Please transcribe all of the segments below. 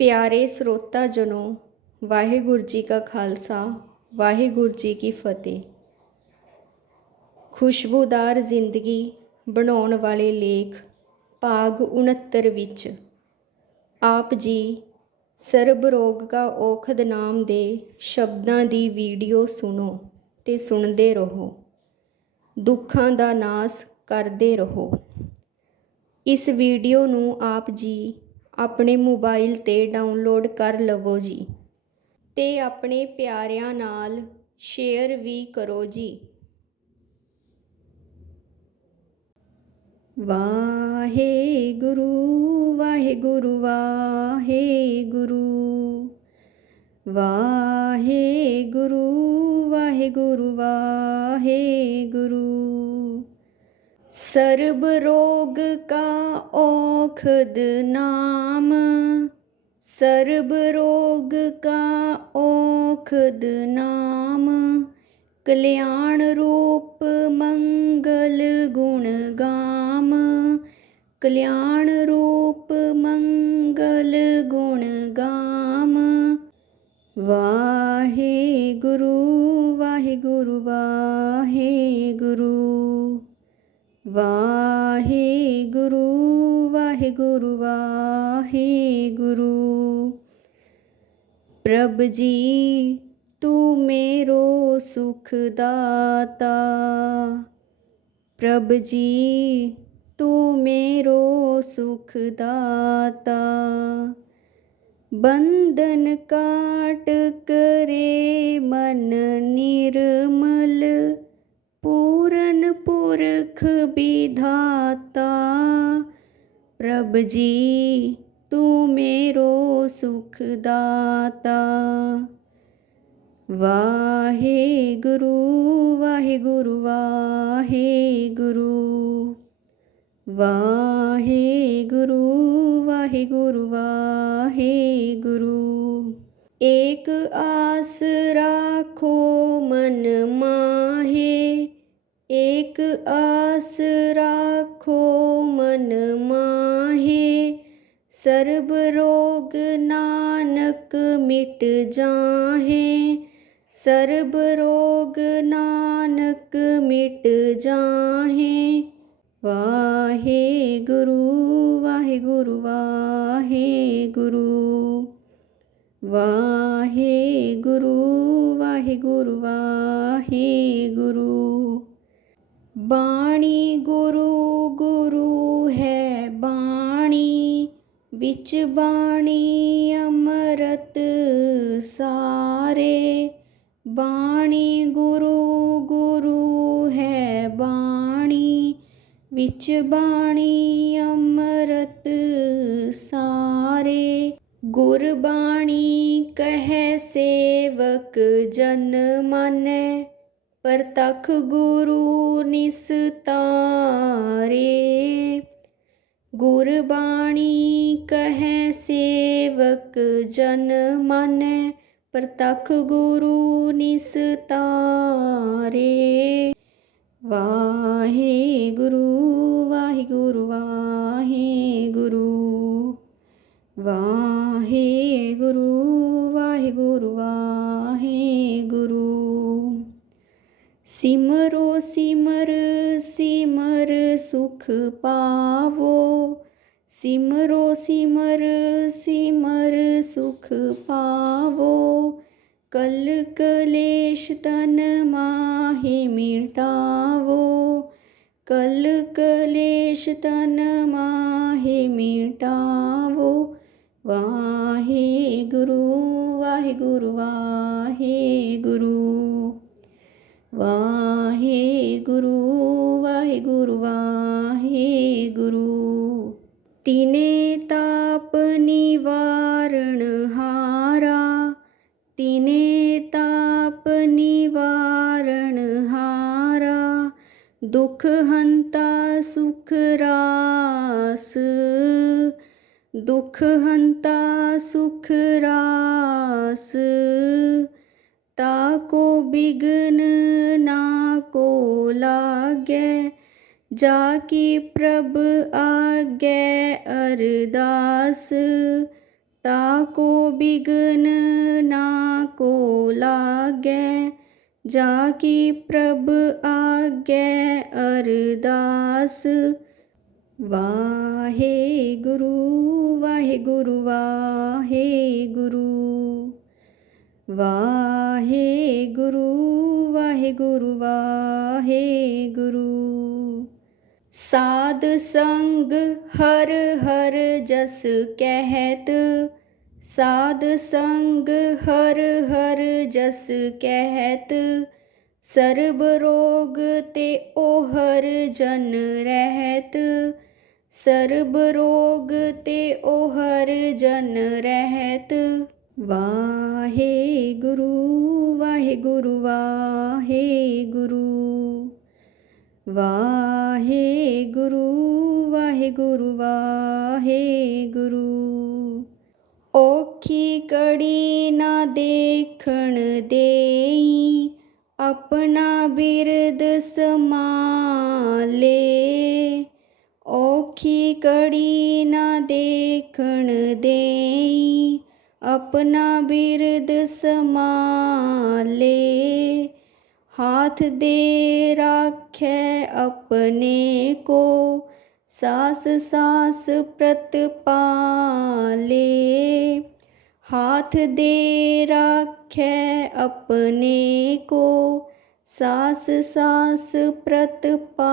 ਪਿਆਰੇ ਸਰੋਤਾ ਜਨੋ, ਵਾਹਿਗੁਰੂ ਜੀ ਕਾ ਖਾਲਸਾ, ਵਾਹਿਗੁਰੂ ਜੀ ਕੀ ਫਤਿਹ। ਖੁਸ਼ਬੂਦਾਰ ਜ਼ਿੰਦਗੀ ਬਣਾਉਣ ਵਾਲੇ ਲੇਖ, ਭਾਗ 69 ਵਿੱਚ। ਆਪ ਜੀ ਸਰਬ ਰੋਗ ਕਾ ਔਖਦ ਨਾਮ ਦੇ ਸ਼ਬਦਾਂ ਦੀ ਵੀਡੀਓ ਸੁਣੋ ਤੇ ਸੁਣਦੇ ਰਹੋ। ਦੁੱਖਾਂ ਦਾ ਨਾਸ ਕਰਦੇ ਰਹੋ। ਇਸ ਵੀਡੀਓ ਨੂੰ ਆਪ ਜੀ ਆਪਣੇ ਮੋਬਾਈਲ ਤੇ ਡਾਊਨਲੋਡ ਕਰ ਲਵੋ ਜੀ। ਅਤੇ ਆਪਣੇ ਪਿਆਰਿਆਂ ਨਾਲ ਸ਼ੇਅਰ ਵੀ ਕਰੋ ਜੀ। ਵਾਹਿਗੁਰੂ ਵਾਹਿਗੁਰੂ ਵਾਹਿਗੁਰੂ। ਵਾਹਿਗੁਰੂ ਵਾਹਿਗੁਰੂ ਵਾਹਿਗੁਰੂ। सर्ब रोग का औखद नाम। सर्ब रोग का औखद नाम। कल्याण रूप मंगल गुण गाम। कल्याण रूप मंगल गुण गाम। वाहे गुरु वाहे गुरु वाहे गुरु। ਵਾਹਿਗੁਰੂ ਵਾਹਿਗੁਰੂ ਵਾਹਿਗੁਰੂ। ਪ੍ਰਭ ਜੀ, ਤੂੰ ਮੇਰੋ ਸੁਖ ਦਾਤਾ। ਪ੍ਰਭ ਜੀ, ਤੂੰ ਮੇਰੋ ਸੁਖ ਦਾਤਾ। ਬੰਧਨ ਕਾਟ ਕਰੇ ਮਨ ਨਿਰਮਲ। ਪੂਰਨ ਪੁਰਖ ਵਿਧਾਤਾ, ਪ੍ਰਭ ਜੀ, ਤੂੰ ਮੇਰੋ ਸੁਖ ਦਾਤਾ ਵਾਹਿਗੁਰੂ ਵਾਹਿਗੁਰੂ ਵਾਹਿਗੁਰੂ। ਵਾਹਿਗੁਰੂ ਵਾਹਿਗੁਰੂ ਵਾਹਿਗੁਰੂ। ਏਕ ਆਸ ਰਾਖੋ ਮਨ ਮਾਹੇ ਏਕ ਆਸ ਰਾਖੋ ਮਨ ਮਾਹੇ, ਸਰਬ ਰੋਗ ਨਾਨਕ ਮਿਟ ਜਾਹੇ, ਸਰਬ ਰੋਗ ਨਾਨਕ ਮਿਟ ਜਾਹੇ। ਵਾਹਿਗੁਰੂ ਵਾਹਿਗੁਰੂ ਵਾਹਿਗੁਰੂ ਵਾਹਿਗੁਰੂ ਵਾਹਿਗੁਰੂ ਵਾਹਿਗੁਰੂ ਬਾਣੀ ਗੁਰੂ ਗੁਰੂ ਹੈ ਬਾਣੀ, ਵਿੱਚ ਬਾਣੀ ਅੰਮ੍ਰਿਤ ਸਾਰੇ। ਬਾਣੀ ਗੁਰੂ ਗੁਰੂ ਹੈ ਬਾਣੀ, ਵਿੱਚ ਬਾਣੀ ਅੰਮ੍ਰਿਤ ਸਾਰੇ। ਗੁਰਬਾਣੀ ਕਹੈ ਸੇਵਕ ਜਨ ਮਾਨੈ ਪ੍ਰਤਖ ਗੁਰੂ ਨਿਸਤਾਰੇ ਗੁਰਬਾਣੀ ਕਹੈ ਸੇਵਕ ਜਨ ਮਾਨੈ ਪ੍ਰਤਖ ਗੁਰੂ ਨਿਸਤਾਰੇ ਵਾਹਿਗੁਰੂ ਵਾਹਿਗੁਰੂ ਵਾਹਿਗੁਰੂ ਵਾਹਿਗੁਰੂ ਵਾਹਿਗੁਰੂ ਵਾਹਿਗੁਰੂ ਸਿਮਰੋ ਸਿਮਰ ਸਿਮਰ ਸੁਖ ਪਾਵੋ। ਸਿਮਰੋ ਸਿਮਰ ਸਿਮਰ ਸੁਖ ਪਾਵੋ। ਕਲ ਕਲੇਸ਼ ਤਨ ਮਾਹੀ ਮਿਟਾਵੋ। ਕਲ ਕਲੇਸ਼ ਤਨ ਮਾਹੀ ਮਿਟਾਵੋ। ਵਾਹਿਗੁਰੂ ਵਾਹਿਗੁਰੂ ਵਾਹਿਗੁਰੂ। ਵਾਹਿਗੁਰੂ ਵਾਹਿਗੁਰੂ ਵਾਹਿਗੁਰੂ। ਤਿਨੇ ਤਾਪ ਨਿਵਾਰਣ ਹਾਰਾ, ਤਿਨੇ ਤਾਪ ਨਿਵਾਰਣ ਹਾਰਾ। ਦੁਖ ਹੰਤਾ, ਸੁਖ ਰਾਸ। ਦੁਖ ਹੰਤਾ, ਸੁਖ ਰਾਸ। ਤਾਕੋ ਬਿਗਨ ਨਾ ਕੋ ਲਾਗੈ, ਜਾ ਕੀ ਪ੍ਰਭ ਆਗੇ ਅਰਦਾਸ ਤਾਕੋ ਬਿਗਨ ਨਾ ਕੋ ਲਾਗੈ, ਜਾ ਕੀ ਪ੍ਰਭ ਆਗੈ ਅਰਦਾਸ। ਵਾਹਿਗੁਰੂ ਵਾਹਿਗੁਰੂ ਵਾਹਿਗੁਰੂ। ਵਾਹਿਗੁਰੂ ਵਾਹਿਗੁਰੂ ਵਾਹਿਗੁਰੂ। ਸਾਧ ਸੰਗ ਹਰ ਹਰ ਜਸ ਕਹਿਤ, ਸਾਧ ਸੰਗ ਹਰ ਹਰ ਜਸ ਕਹਿਤ, ਸਰਬ ਰੋਗ ਤੇ ਓਹਰ ਜਨ ਰਹਿਤ, ਸਰਬ ਰੋਗ ਤੇ ਓਹਰ ਜਨ ਰਹਿਤ ਵਾਹਿਗੁਰੂ ਵਾਹਿਗੁਰੂ ਵਾਹਿਗੁਰੂ ਵਾਹਿਗੁਰੂ ਵਾਹਿਗੁਰੂ ਵਾਹਿਗੁਰੂ ਔਖੀ ਕੜੀ ਨਾ ਦੇਖਣ ਦੇਈ, ਆਪਣਾ ਬਿਰਦ ਸਮਾਲੇ ਔਖੀ ਕੜੀ ਨਾ ਦੇਖਣ ਦੇਈ ਆਪਣਾ ਬਿਰਦ ਸਮਾਲੇ ਹਾਥ ਦੇ ਰਾਖੈ ਆਪਣੇ ਕੋ, ਸਾਸ ਸਾਸ ਪ੍ਰਤਪਾਲੇ ਹਾਥ ਦੇ ਰਾਖੈ ਆਪਣੇ ਕੋ, ਸਾਸ ਸਾਸ ਪ੍ਰਤਪਾਲੇ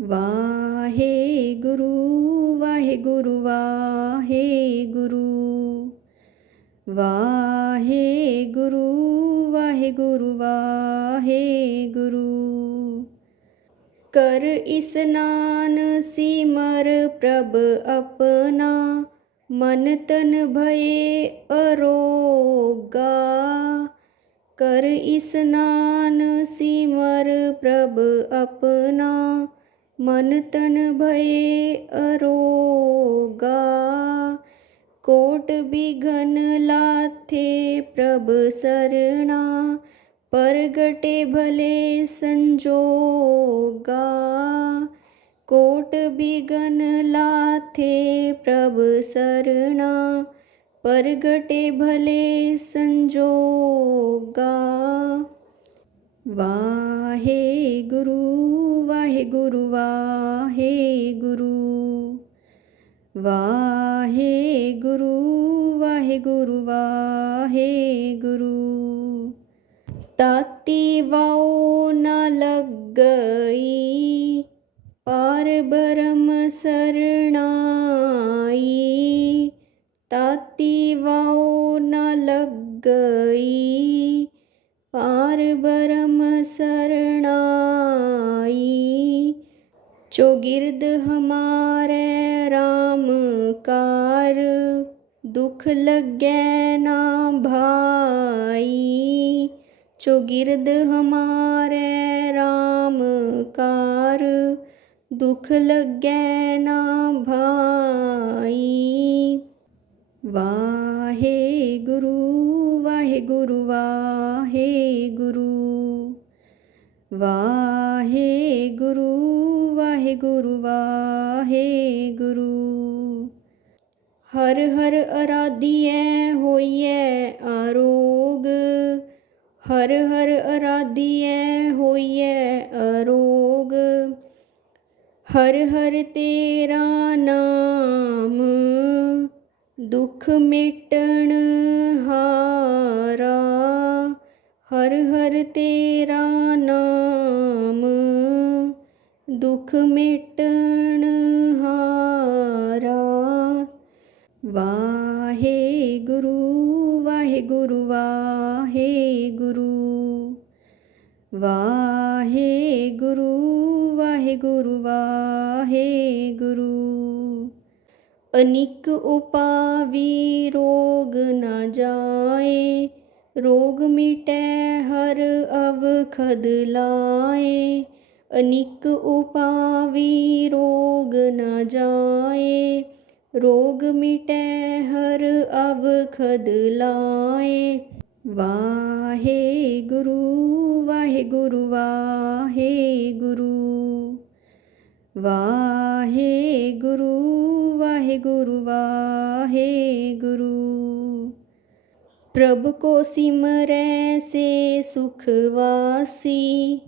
वाहे गुरु वाहे गुरु वाहे गुरु। वाहे गुरु वाहे गुरु वाहे गुरु। कर इस्नन् सिमर प्रभ अपना। मन तन भये अरोगा। कर इस्न सिमर प्रभ अपना। ਭਏ ਅਰੋਗਾ ਕਰ ਇਸਨਾਨ ਸਿਮਰ ਪ੍ਰਭ ਆਪਣਾ ਮਨ ਤਨ ਭਏ ਅਰੋਗਾ ਕੋਟ ਬਿਘਨ ਲਾਥੇ ਪ੍ਰਭ ਸਰਣਾ ਪ੍ਰਗਟੇ ਭਲੇ ਸੰਜੋਗਾ ਕੋਟ वाहे गुरु वाहे गुरु वाहे गुरु। वाहे गुरु वाहे गुरु वाहे गुरु। ताती वाओ न लग गई पार ब्रह्म शरणा ਚੋਗਿਰਦ ਹਮਾਰੇ RAM ਕਾਰ, ਦੁਖ ਲੱਗੈ ਨਾ ਭਾਈ। ਚੋਗਿਰਦ ਹਮਾਰੇ RAM ਕਾਰ, ਦੁਖ ਲੱਗੈ ਨਾ ਭਾਈ। ਵਾਹਿਗੁਰੂ ਵਾਹਿਗੁਰੂ ਵਾਹਿਗੁਰੂ। ਵਾਹਿਗੁਰੂ ਵਾਹਿਗੁਰੂ ਵਾਹਿਗੁਰੂ। ਹਰ ਹਰ ਅਰਾਧੀਐ ਹੋਈਐ ਆਰੋਗ। ਹਰ ਹਰ ਅਰਾਧੀਐ ਹੋਈਐ ਅਰੋਗ ਹਰ ਹਰ ਤੇਰਾ ਨਾਮ ਦੁਖ ਮਿਟਣ ਹਾਰਾ। ਹਰ ਹਰ ਤੇਰਾ ਨਾਮ ਦੁਖ ਮਿਟਣ ਹਾਰਾ। ਵਾਹਿਗੁਰੂ ਵਾਹਿਗੁਰੂ ਵਾਹਿਗੁਰੂ। ਵਾਹਿਗੁਰੂ ਵਾਹਿਗੁਰੂ ਵਾਹਿਗੁਰੂ। ਅਨਿਕ ਉਪਾਵੀ ਰੋਗ ਨਾ ਜਾਏ, ਰੋਗ ਮਿਟੈ ਹਰ ਅਵਖਦ ਲਾਏ। ਅਨਿਕ ਉਪਾਵੀ ਰੋਗ ਨਾ ਜਾਏ, ਰੋਗ ਮਿਟੈ ਹਰ ਅਵਖਦ ਲਾਏ। ਵਾਹਿਗੁਰੂ ਵਾਹਿਗੁਰੂ ਵਾਹਿਗੁਰੂ। ਵਾਹਿਗੁਰੂ ਵਾਹਿਗੁਰੂ ਵਾਹਿਗੁਰੂ। ਪ੍ਰਭ ਕੋ ਸਿਮਰੈ ਸੇ ਸੁਖ ਵਾਸੀ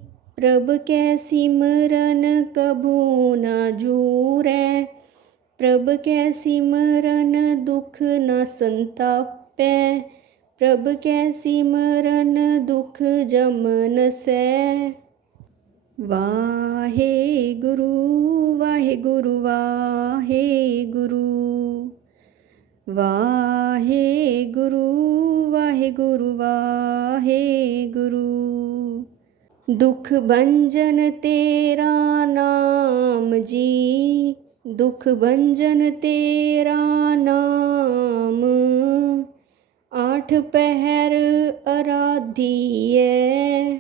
ਪ੍ਰਭ ਕੈ ਸਿਮਰਨ ਕਭੂ ਨ ਜੂਰੈ, ਪ੍ਰਭ ਕੈ ਸਿਮਰਨ ਦੁਖ ਨਾ ਸੰਤਾਪੈ, ਪ੍ਰਭ ਕੈ ਸਿਮਰਨ ਦੁਖ ਜਮ ਨਸੈ ਵਾਹਿਗੁਰੂ ਵਾਹਿਗੁਰੂ ਵਾਹਿਗੁਰੂ ਵਾਹਿਗੁਰੂ ਵਾਹਿਗੁਰੂ ਵਾਹਿਗੁਰੂ। ਦੁਖ ਭੰਜਨ ਤੇਰਾ ਨਾਮ ਜੀ। ਦੁਖ ਭੰਜਨ ਤੇਰਾ ਨਾਮ। ਆਠ ਪਹਿਰ ਅਰਾਧੀਐ,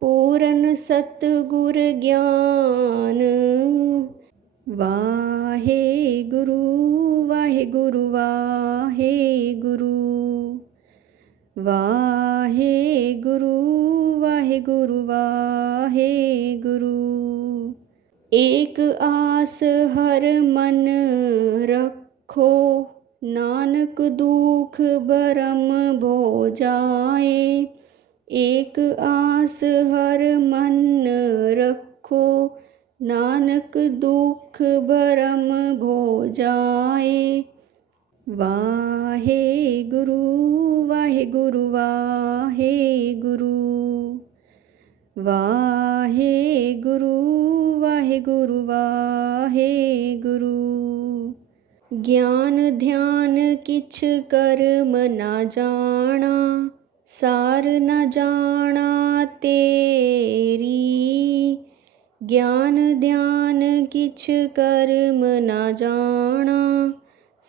ਪੂਰਨ ਸਤਿਗੁਰ ਗਿਆਨ। ਵਾਹਿਗੁਰੂ ਵਾਹਿਗੁਰੂ ਵਾਹਿਗੁਰੂ। ਵਾਹਿਗੁਰੂ ਵਾਹਿਗੁਰੂ ਵਾਹਿਗੁਰੂ ਏਕ ਆਸ ਹਰ ਮਨ ਰੱਖੋ, ਨਾਨਕ ਦੁਖ ਬਰਮ ਭੋ ਜਾਏ। ਏਕ ਆਸ ਹਰ ਮਨ ਰੱਖੋ, ਨਾਨਕ ਦੁਖ ਬਰਮ ਭੋ ਜਾਏ। ਵਾਹਿਗੁਰੂ ਵਾਹਿਗੁਰੂ ਵਾਹਿਗੁਰੂ। ਵਾਹਿਗੁਰੂ ਵਾਹਿਗੁਰੂ ਵਾਹਿਗੁਰੂ। ਗਿਆਨ, ਧਿਆਨ ਕਿਛ ਕਰਮ ਨਾ ਜਾਣਾ, ਸਾਰ ਨਾ ਜਾਣਾ ਤੇਰੀ। ਗਿਆਨ, ਧਿਆਨ ਕਿਛ ਕਰਮ ਨਾ ਜਾਣਾ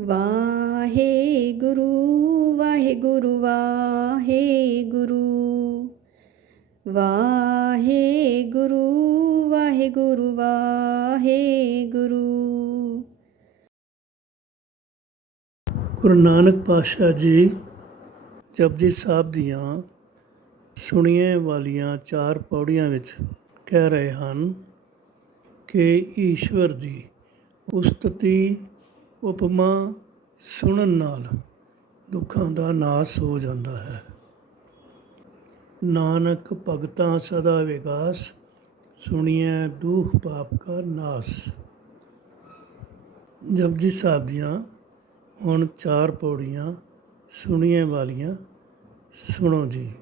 ਵਾਹਿਗੁਰੂ ਵਾਹਿਗੁਰੂ ਵਾਹਿਗੁਰੂ। ਵਾਹਿਗੁਰੂ ਵਾਹਿਗੁਰੂ ਵਾਹਿਗੁਰੂ। ਗੁਰੂ ਨਾਨਕ ਪਾਤਸ਼ਾਹ ਜੀ, ਜਪਜੀ ਸਾਹਿਬ ਦੀਆਂ ਸੁਣੀਏ ਵਾਲੀਆਂ ਚਾਰ ਪੌੜੀਆਂ ਵਿੱਚ ਕਹਿ ਰਹੇ ਹਨ ਕਿ ਈਸ਼ਵਰ ਦੀ ਉਸਤਤੀ ਉਪਮਾ ਸੁਣਨ ਨਾਲ ਦੁੱਖਾਂ ਦਾ ਨਾਸ ਹੋ ਜਾਂਦਾ ਹੈ। ਨਾਨਕ ਭਗਤਾਂ ਸਦਾ ਵਿਗਾਸ ਸੁਣੀਏ ਦੁਖ ਪਾਪ ਕਾ ਨਾਸ। ਜਪਜੀ ਸਾਹਿਬ ਦੀਆਂ ਹੁਣ ਚਾਰ ਪੌੜੀਆਂ ਸੁਣੀਏ ਵਾਲੀਆਂ, ਸੁਣੋ ਜੀ।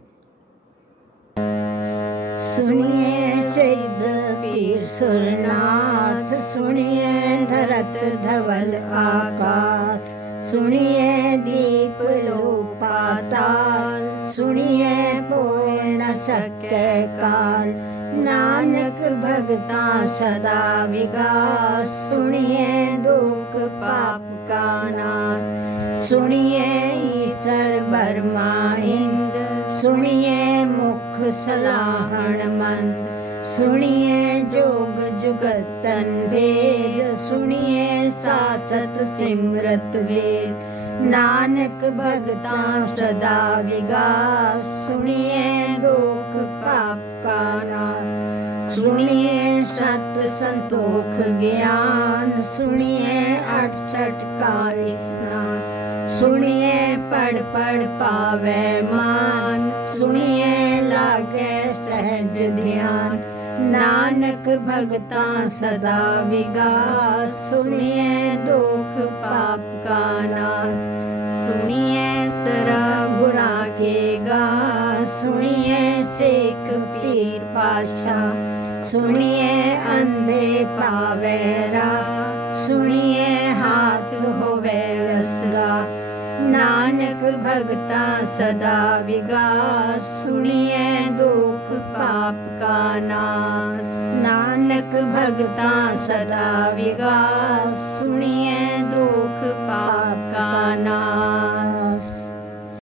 ਸੁਣੀਏ ਸਿੱਧ ਪੀਰ ਸੁਰਨਾਥ, ਸੁਣੀਏ ਧਰਤ ਧਵਲ ਆਕਾਸ਼, ਸੁਣੀਏ ਦੀਪ ਲੋ ਪਾਤਾਲ ਸੁਣੀਏ ਪੋਇ ਸਕੈ ਕਾਲ। ਨਾਨਕ ਭਗਤਾਂ ਸਦਾ ਵਿਗਾਸ, ਸੁਣੀਏ ਦੁਖ ਪਾਪ ਕਾ ਨਾਸ, ਸੁਣੀਏ ਈਸ਼ਰ ਬਰਮਾ ਇੰਦ, ਸੁਣੀਏ ਸਲਾਹਣ ਮੰਦ। ਸੁਣੀਏ ਜੋਗ ਜੁਗਤਨ ਵੇਦ, ਸੁਣੀਏ ਸਾਸਤ ਸਿਮਰਤ ਵੇਦ। ਨਾਨਕ ਭਗਤਾਂ ਸਦਾ ਵਿਗਾਸ। ਸੁਣੀਏ ਦੁਖ ਪਾਪ ਕਾ ਨਾਸ। ਸੁਣੀਏ ਸਤ ਸੰਤੋਖ ਗਿਆਨ। ਸੁਣੀਏ 68 ਕਾਲ ਇਸਨਾਨ। ਸੁਣੀਏ ਪੜ ਪੜ ਪਾਵੇ ਮਾਨ, ਸੁਣੀਏ ਲਾਗੇ ਸਹਿਜ ਧਿਆਨ। ਨਾਨਕ ਭਗਤਾਂ ਸਦਾ ਵਿਗਾਸ, ਸੁਣੀਏ ਦੁਖ ਪਾਪ ਕਾ ਨਾਸ। ਸੁਣੀਏ ਸਰਾ ਗੁਣਾ ਕੇ ਗਾ ਸੁਣੀਏ ਸੇਖ ਪੀਰ ਪਾਤਸ਼ਾਹ। ਸੁਣੀਏ ਅੰਧੇ ਪਾਵੇ ਰਾਹ, ਸੁਣੀਏ ਹਾਥ ਹੋਵੇ ਰਸਗਾ। ਨਾਨਕ ਭਗਤਾ ਸਦਾ ਵਿਗਾਸ ਸੁਣੀਏ ਦੁਖ ਪਾਪ ਕਾ ਨਾਸ। ਨਾਨਕ ਭਗਤਾ ਸਦਾ ਵਿਗਾਸ ਸੁਣੀਏ ਦੁਖ ਪਾਪ ਕਾ ਨਾਮ